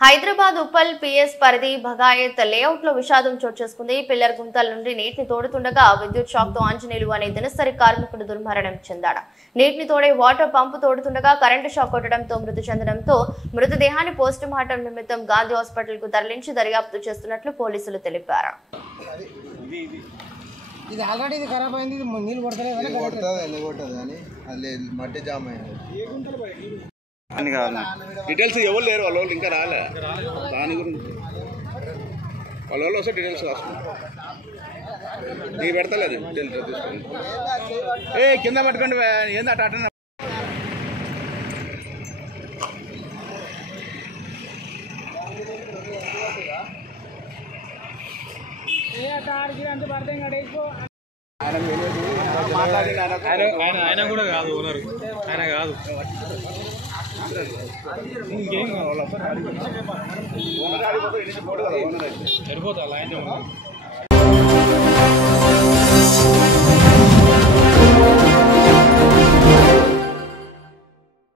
Hyderabad Uppal PS పరిధి Bhagayath layout లో విషాదం చోటు చేసుకుంది. పిల్లర్ గుంతల నుండి నీటిని తోడుతుండగా విద్యుత్ షాక్ తో ఆంజనేయులు అనే దినసరి కార్మికుడు దుర్మరణం చెందాడు. నీటిని తోడే వాటర్ పంపు తోడుతుండగా కరెంటు షాక్ కొట్టడంతో మృతి చెందడంతో మృతదేహాన్ని పోస్ట్ మార్టం నిమిత్తం గాంధీ హాస్పిటల్ కు తరలించి దర్యాప్తు చేస్తున్నట్లు పోలీసులు తెలిపారు. ఇది ఆల్రెడీ ఇది ఖరాబ్ అయింది. నీళ్ళు మట్టి జామ్ అయింది. డీటెయిల్స్ ఎవరు లేరు, వాళ్ళ వాళ్ళు ఇంకా రాలే. దాని గురించి వాళ్ళ వాళ్ళు వస్తే డీటెయిల్స్ రాసుకుంటారు. నీకు పెడతలేదు డీటెయిల్స్ తీసుకోండి. కింద పట్టుకోండి. ఏంది అట అట ఆయన కూడా కాదు ఓనర్, ఆయన కాదు. ఇంకేం కావాలి సరిపోతా ఆయన